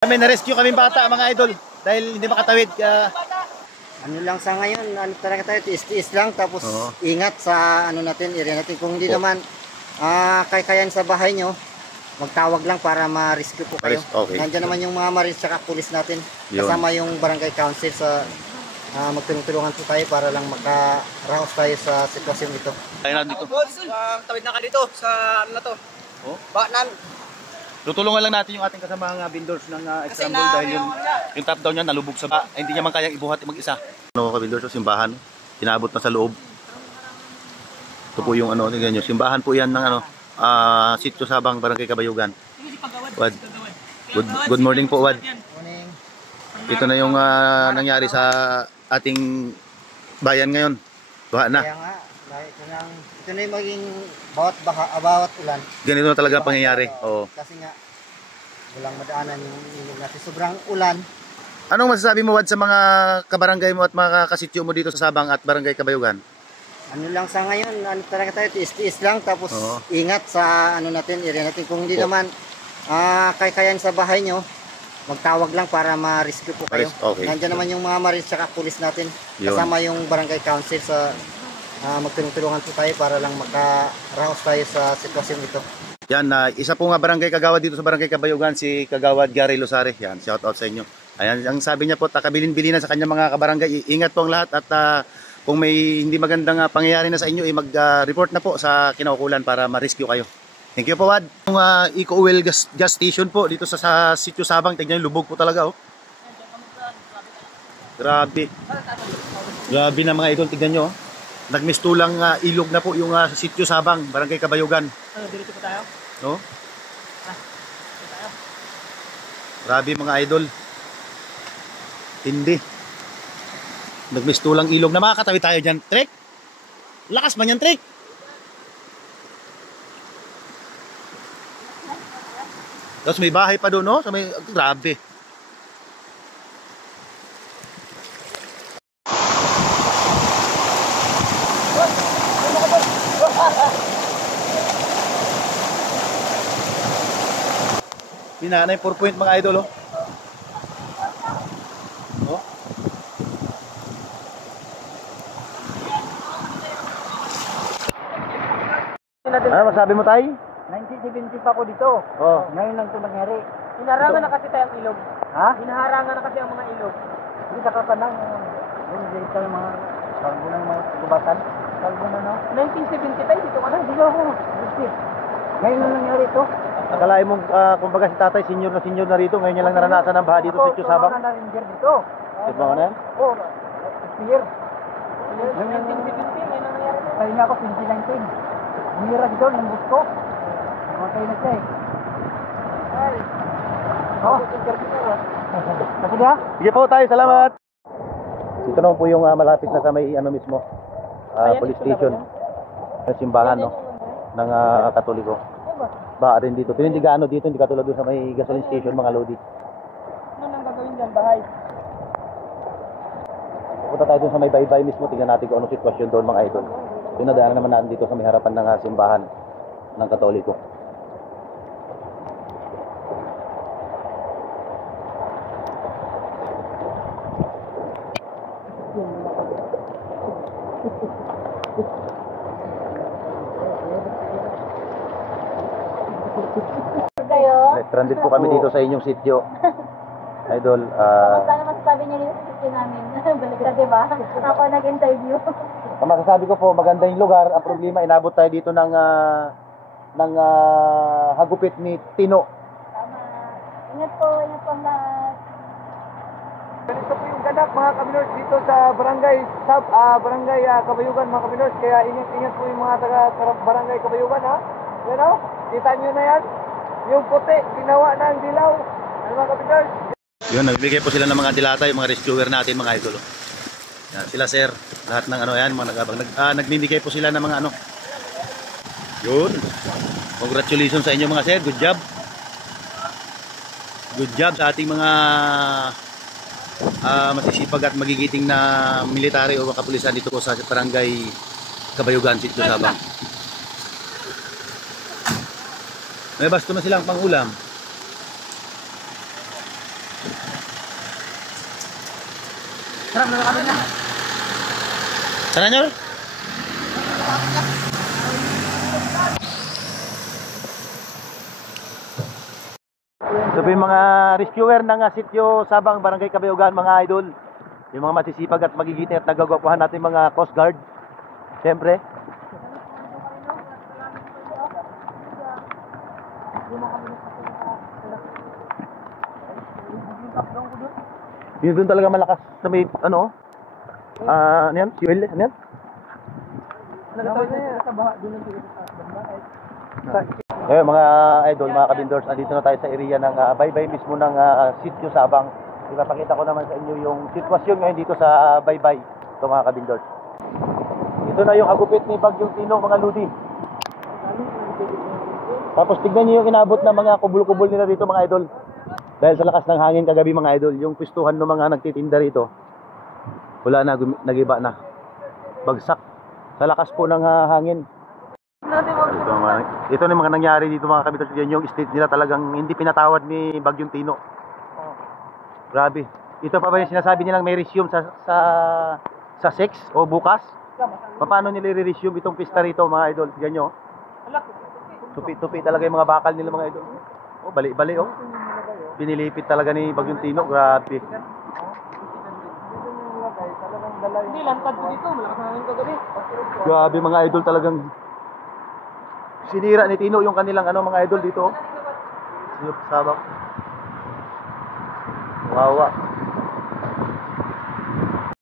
Kami na-rescue kaming bata mga idol dahil hindi makatawid. Ano lang sa ngayon, ano talaga tayo, tiis-tiis lang, tapos ingat sa ano natin, area natin. Kung hindi naman kaya sa bahay nyo, magtawag lang para ma-rescue po kayo. Okay. Nandiyan naman yung mga marines at pulis natin, kasama yung barangay council sa magtulungan po tayo para lang makaraos tayo sa sitwasyon ito. Tayo na dito. Tawid na ka dito sa ano na to. Baknan. Tutulungan lang natin yung ating kasamang vendors ng Istanbul dahil yung top down niya nalubog sa hindi niya man kayang ibuhat mag-isa. Ano ka vendors, simbahan, kinabot na sa loob. Ito po yung ano, tingnan niyo, simbahan po yan ng Sitio Sabang, Barangay Kabayugan. Wad. Good morning po, Wad. Ito na yung nangyari sa ating bayan ngayon. Tuha na. Kaya nga, ito na yung maging bawat ulan. Ganito na talaga pangyayari. Oo. Kasi nga, walang madaanan yung inig natin. Sobrang ulan. Anong masasabi mo, Wad, sa mga kabarangay mo at mga kasityo mo dito sa Sabang at Barangay Kabayugan? Ano lang sa ngayon, ano talaga tayo, tiis-tiis lang, tapos ingat sa ano natin, area natin. Kung hindi naman kaya sa bahay nyo, magtawag lang para ma-rescue po kayo. Okay. Nandiyan naman yung mga marines at pulis natin, kasama yung barangay council sa magtulungan po tayo para lang makaraos tayo sa sitwasyon ito. Yan, isa po nga barangay kagawad dito sa Barangay Kabayugan, si Kagawad Gary Losare. Yan, shout out sa inyo. Ayan, ang sabi niya po, takabilin-bilinan sa kanyang mga kabarangay. Ingat po ang lahat at kung may hindi magandang pangyayari na sa inyo, mag-report na po sa kinaukulan para ma-rescue kayo. Thank you po, Wad. Yung Eco Oil gas station po dito sa Sitio Sabang. Tignan yung lubog po talaga, oh. Grabe. Grabe na mga idol, tignan nyo, oh. Nagmistulang ilog na po yung Sitio Sabang, Barangay Kabayugan. Dito po tayo. No? Grabe mga idol. Hindi. Nagmistulang ilog na, makakatawi tayo dyan. Trek? Lakas man yan, Trek. Tapos may bahay pa doon, no? So may, grabe. Pinanay 4 point mga idol, oh. Oh. Ano masabi mo, Tay? 1970 pa ako dito. Oh. Ngayon lang ito nangyari. Hinaharangan na kasi tayo ang ilog. Ha? Hinaharangan na kasi ang mga ilog. Hindi nakakanang yung dito yung mga kalbo ng mga gubatan. Kalbo na, no? 1970 tayo dito ka na. Dito ako. Ngayon lang nangyari ito. Akalain mo, kumbaga si tatay, senior na rito. Ngayon niya lang naranasan ang baha dito sa Sitio Sabang. Ako, na-ranger dito. Diba mo na yan? Oo. Year. 1970, ngayon ang nangyari. Kaya nga ako, 2019. Umira dito, yung bus ko. Matay na siya eh. Ay. Oh. Kasi ba? Sige po tayo, salamat. Dito naman po yung malapit na sa may ano mismo. Police station. Ng simbahan, no? Ng Katoliko. Ba rin dito. Pero hindi gaano dito, hindi katulad doon sa may gasoline station, mga lodi. Ano nang gagawin dyan, bahay? Punta tayo doon sa may baybay mismo, tingnan natin kung anong sitwasyon doon mga idol. Tinadaanan naman natin dito sa may harapan ng simbahan ng Katoliko. Stranded po kami dito sa inyong sitio. Idol, Sana masasabi niyo yung sitio namin. Balik ka, diba? Ako nag-interview. ang masasabi ko po, maganda yung lugar. Ang problema, inabot tayo dito ng hagupit ni Tino. Tama. Ingat po ang lahat. Ganito po yung ganap mga kaminors dito sa barangay Kabayugan mga kaminors. Kaya ingat po yung mga taga-barangay Kabayugan, ha? Yan, o? Kita nyo na yan? Yung puti, ginawa ng dilaw. Ano mga kaminors? Yun, nagbigay po sila ng mga dilata, yung mga rescuer natin mga idol. Yan, sila sir, lahat ng ano yan, mga nagabang. Nagbibigay po sila ng mga ano. Yun. Congratulations sa inyo mga sir, good job. Good job sa ating mga masisipag at magigiting na military o kapulisan dito po sa Barangay Kabayugan, Sitio Sabang. May basto na silang pangulam. Sana nyo? Ito po yung mga rescuer ng sitio Sabang, Barangay Kabayugan, mga idol. Yung mga masisipag at magigiting at nagagwapuhan natin mga Coast Guard. Siyempre. Yun doon talaga malakas sa may, ano yan? Fuel? Ano yan? Ayun mga idol, mga kabindors, andito na tayo sa area ng Baybay mismo ng sitio Sabang. Ipapakita ko naman sa inyo yung sitwasyon ngayon dito sa Baybay. Ito mga kabindors. Ito na yung hagupit ni Bagyong Tino, mga ludi. Tapos tignan nyo yung inabot ng mga kubul-kubul nila dito mga idol. Dahil sa lakas ng hangin kagabi mga idol, yung pistuhan ng mga nagtitinda rito, wala na, nagiba na. Bagsak. Sa lakas po ng hangin. Ito na yung mga nangyari dito mga kabindors. Yan yung state nila talagang hindi pinatawad ni Bagyong Tino. Grabe. Ito pa ba yung sinasabi nilang may resume sa sex o bukas? Paano nila i-resume itong pista rito mga idol? Tignan nyo. Tupi-tupi talaga yung mga bakal nila mga idol. Oh, bali-bali oh. Pinilipit talaga ni Bagyong Tino. Grabe. Hindi, lantad ko dito. Malakas na namin kagabi. Grabe mga idol talagang sinira ni Tino yung kanilang mga idol dito. Siyop Sabang. Wawa.